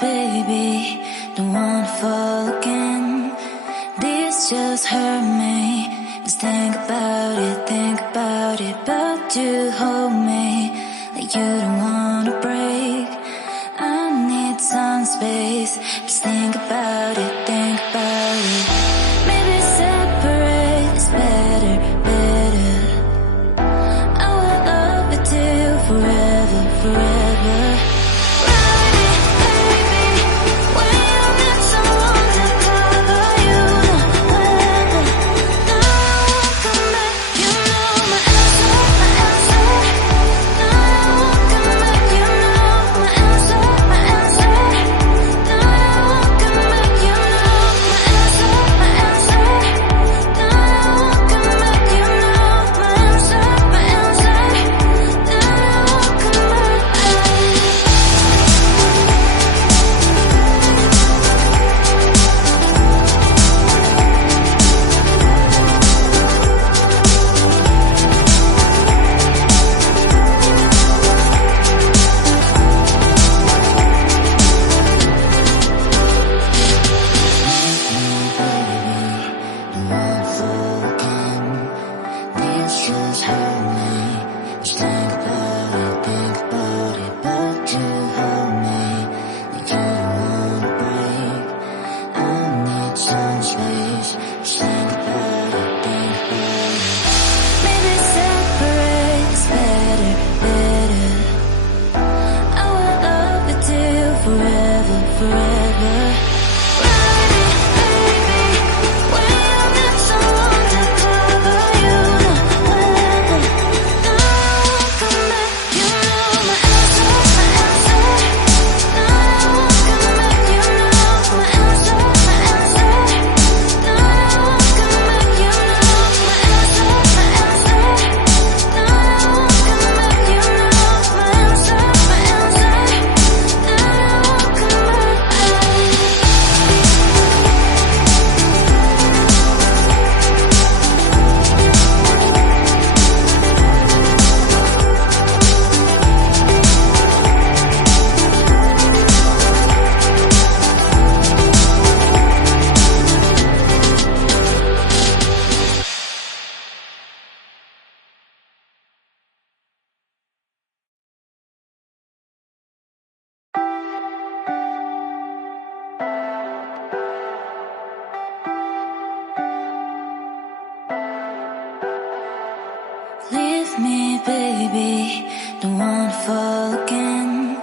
baby, don't wanna fall again. This just hurt me. Just think about it, but you hold me like you don't wanna break. I need some space. Just think about it, Maybe separate is better, better. I will love you till forever, forever. Leave me, baby, don't wanna fall again.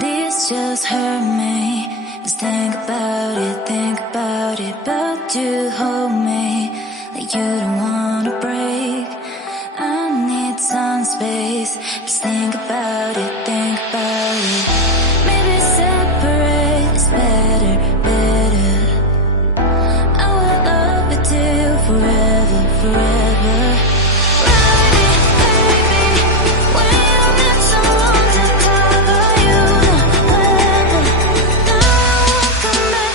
This just hurt me. Just think about it, but you hold me like you don't wanna break. I need some space. Just think about it, Maybe separate is better, better. I will love you till forever, forever. Come back,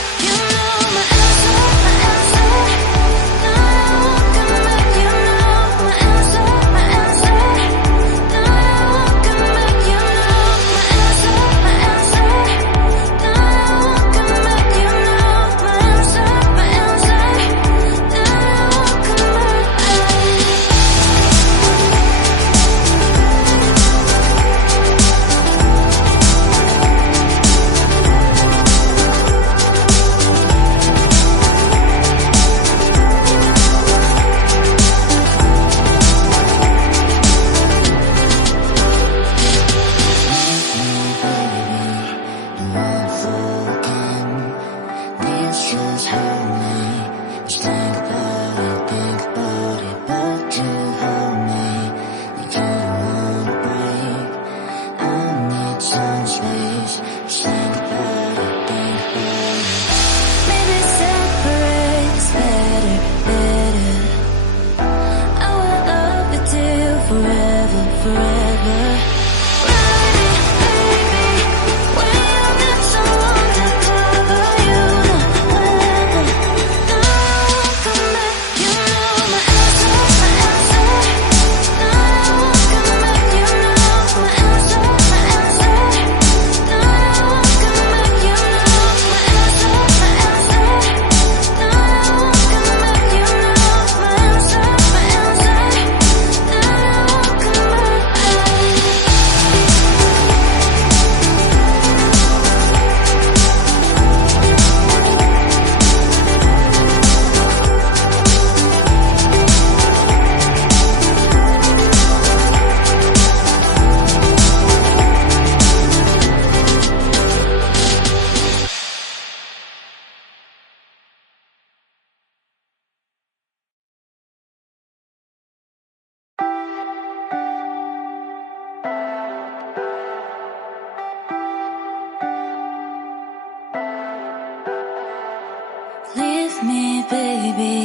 me, baby,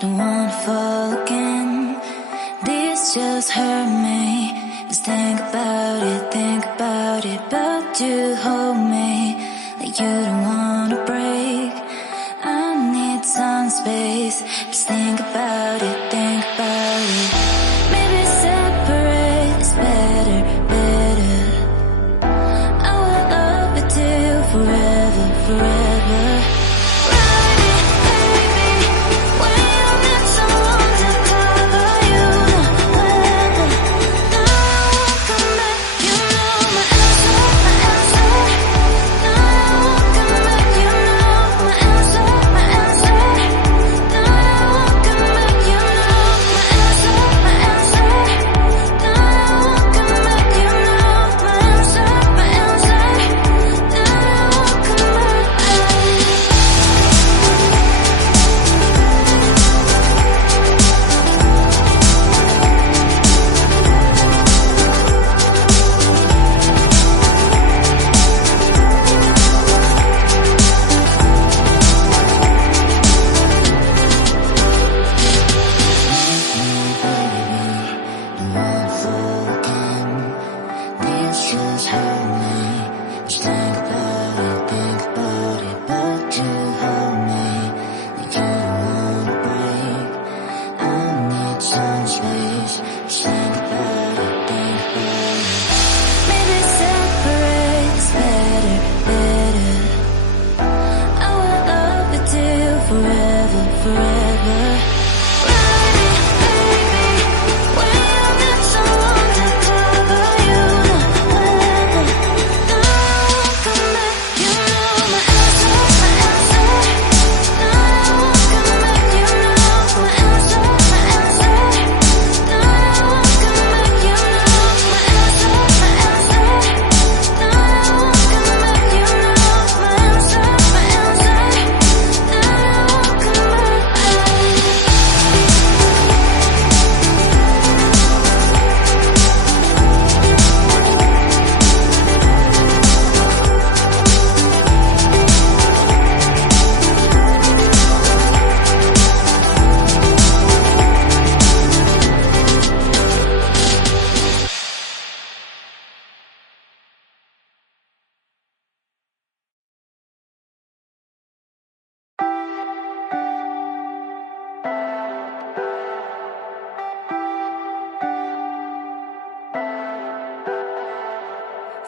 don't wanna fall again. This just hurt me. Just think about it, but you hold me like you don't wanna break. I need some space. Just think about it, maybe separate is better, better. I will love you till forever, forever.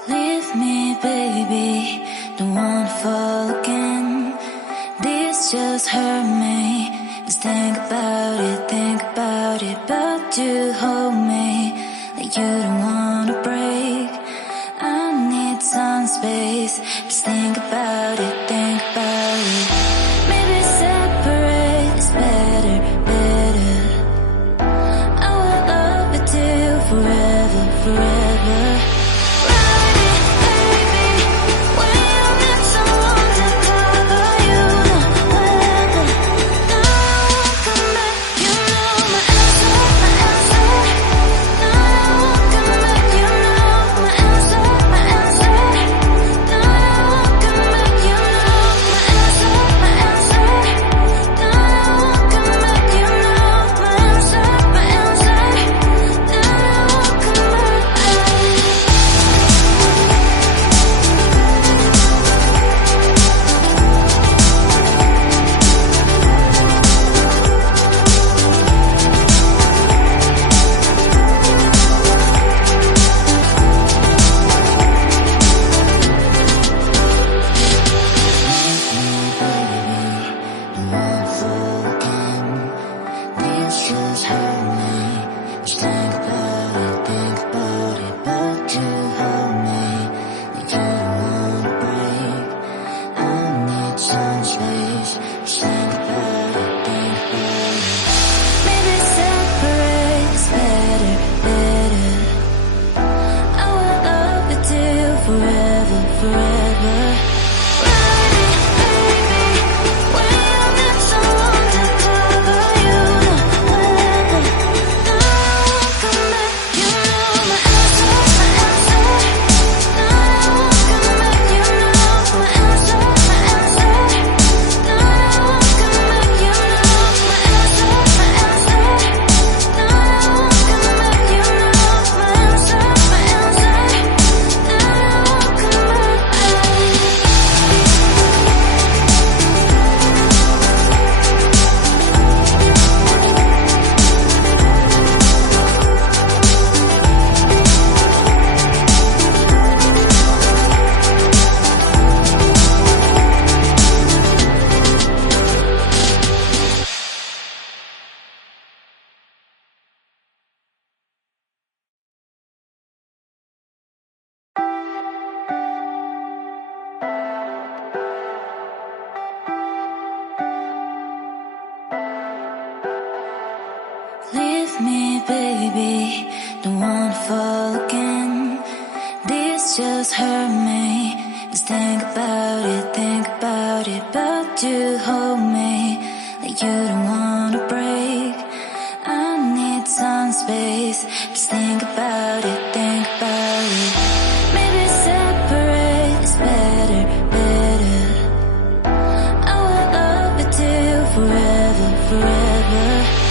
Leave me, baby, don't wanna fall again. This just hurt me. Just think about it, but you hold me like you don't wanna break. I need some space. Just think about it, maybe separate is better, better. I will love you till forever, forever. You baby, don't wanna fall again. This just hurt me. Just think about it, but you hold me like you don't wanna break. I need some space. Just think about it, think about it. Maybe separate is better, better. I will love you till forever, forever.